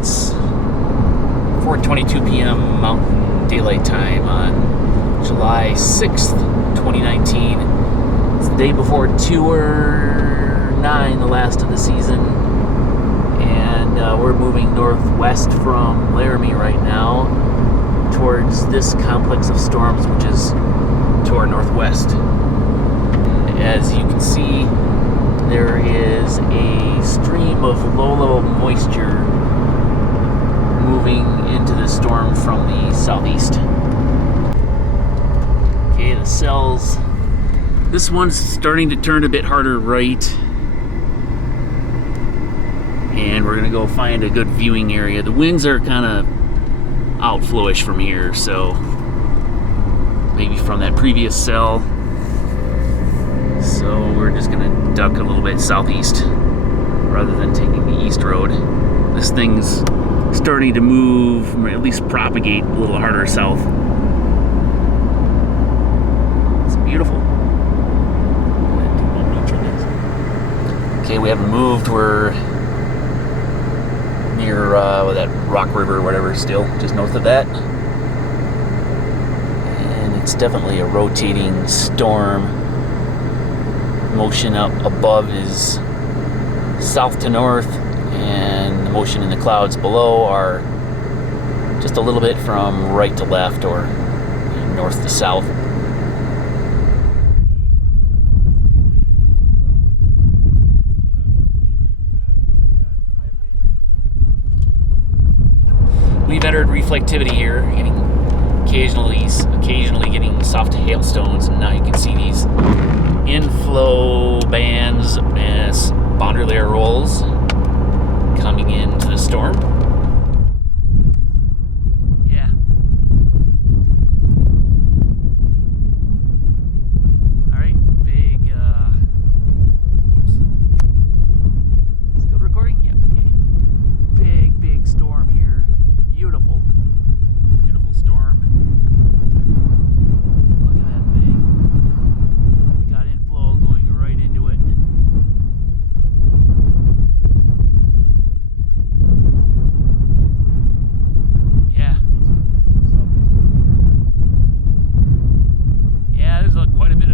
It's 4:22 p.m. Mountain Daylight Time on July 6th, 2019. It's the day before Tour 9, the last of the season. And we're moving northwest from Laramie right now towards this complex of storms, which is to our northwest. As you can see, there is a stream of low-level moisture moving into the storm from the southeast. Okay, the cells. This one's starting to turn a bit harder right. And we're gonna go find a good viewing area. The winds are kind of outflowish from here, so maybe from that previous cell. So we're just gonna duck a little bit southeast rather than taking the east road. This thing's starting to move, or at least propagate a little harder south. It's beautiful. Okay, we haven't moved. We're near that Rock River or whatever still, just north of that. And it's definitely a rotating storm. Motion up above is south to north, and the motion in the clouds below are just a little bit from right to left or north to south. We've entered reflectivity here, getting occasionally getting soft hailstones, and now you can see these inflow bands as boundary layer rolls coming into the storm. Yeah. All right, big. Oops. Still recording? Yeah. Okay. Big storm here. Beautiful storm. Look at that thing. We got inflow going right into it. Yeah. Yeah, there's quite a bit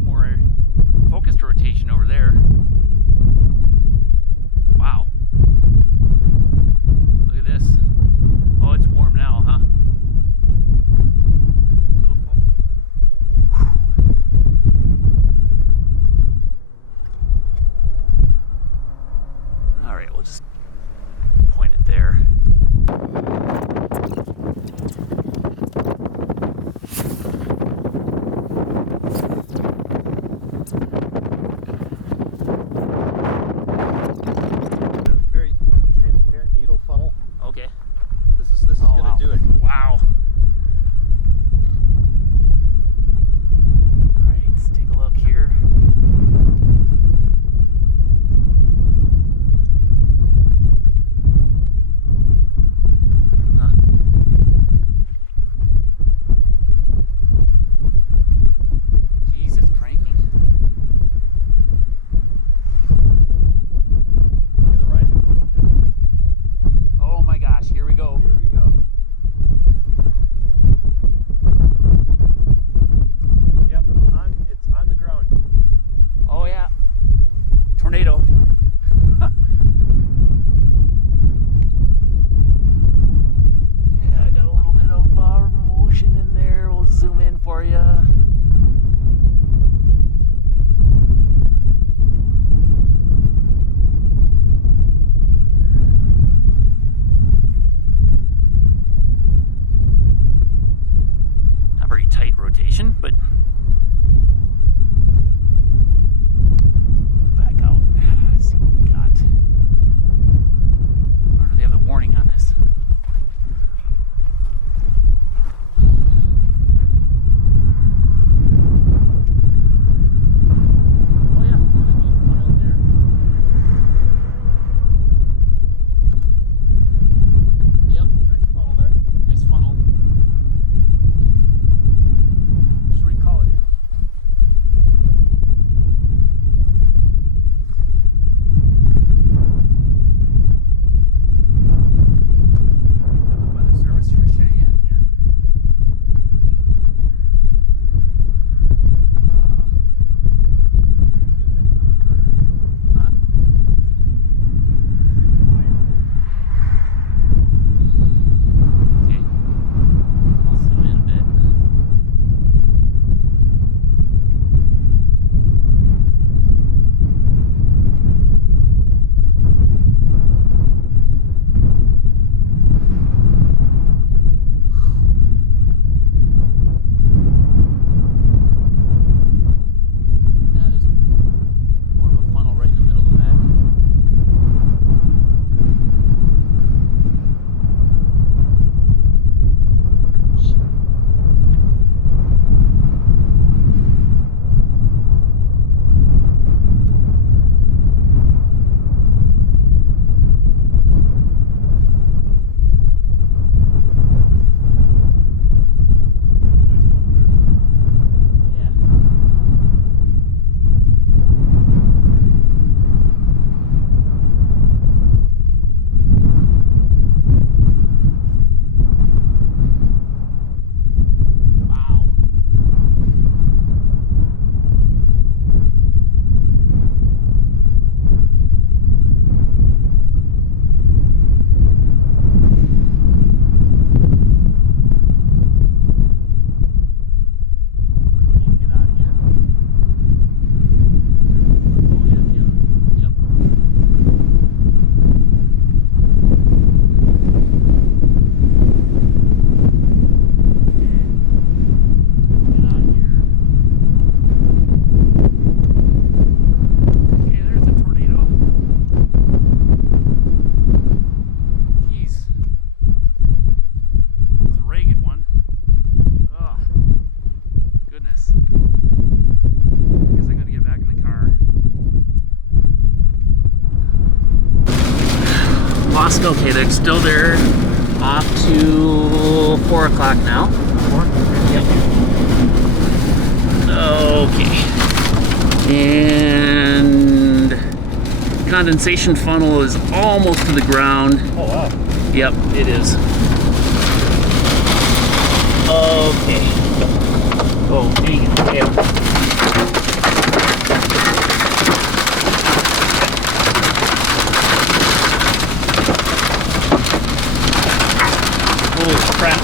more focused rotation over there. Wow. Look at this. Oh, it's warm now, huh? All right, we'll just point it there. Very transparent needle funnel. Okay. This is gonna do it. Wow. All right, let's take a look here. Huh. Jeez, it's cranking. Look at the rising motion there. Oh my gosh, here we go. Here we go. Yep, it's on the ground. Oh yeah. Tornado. Yeah, I got a little bit of motion in there. We'll zoom in for you. Not very tight rotation, but back out. See lost. Okay, they're still there. Off to 4 o'clock now. Yep. Okay. And condensation funnel is almost to the ground. Oh wow. Yep, it is. Okay. Oh, dang it. Yep. Holy crap.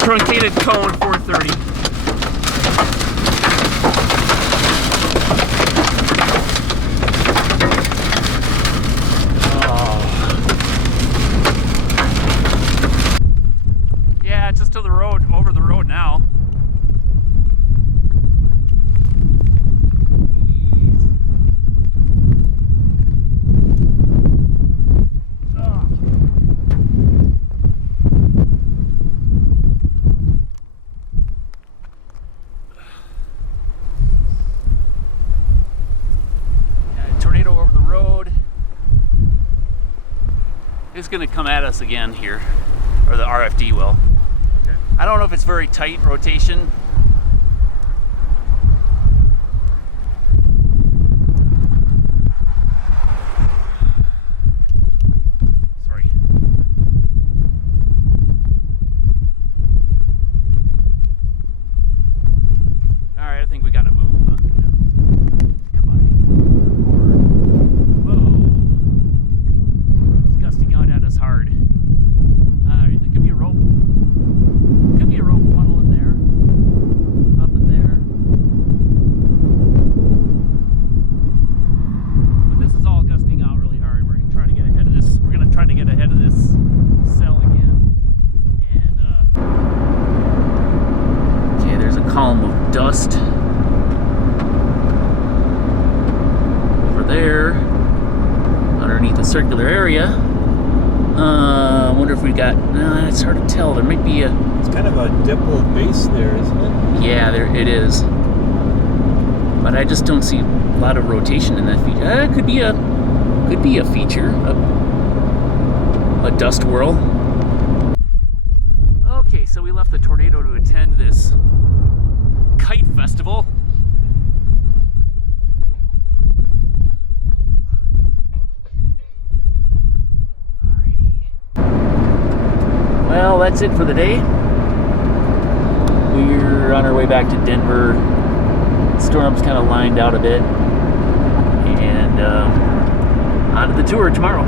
Truncated cone 430. Yeah, just to the road, over the road now. It's going to come at us again here, or the RFD will. Okay. I don't know if it's very tight rotation. Sorry. All right, I think we got to move. Huh? Yeah, buddy. Hard. There could be a rope. Could be a rope funnel in there. Up in there. But this is all gusting out really hard. We're gonna try to get ahead of this. We're gonna try to get ahead of this cell again. And okay, there's a column of dust over there underneath the circular area. I wonder if we got. It's hard to tell. There might be a. It's kind of a dimpled base there, isn't it? Yeah, there it is. But I just don't see a lot of rotation in that feature. It could be a feature, a dust whirl. Okay, so we left the Tornado to attend this kite festival. Well, that's it for the day. We're on our way back to Denver. The storm's kind of lined out a bit. And on to the tour tomorrow.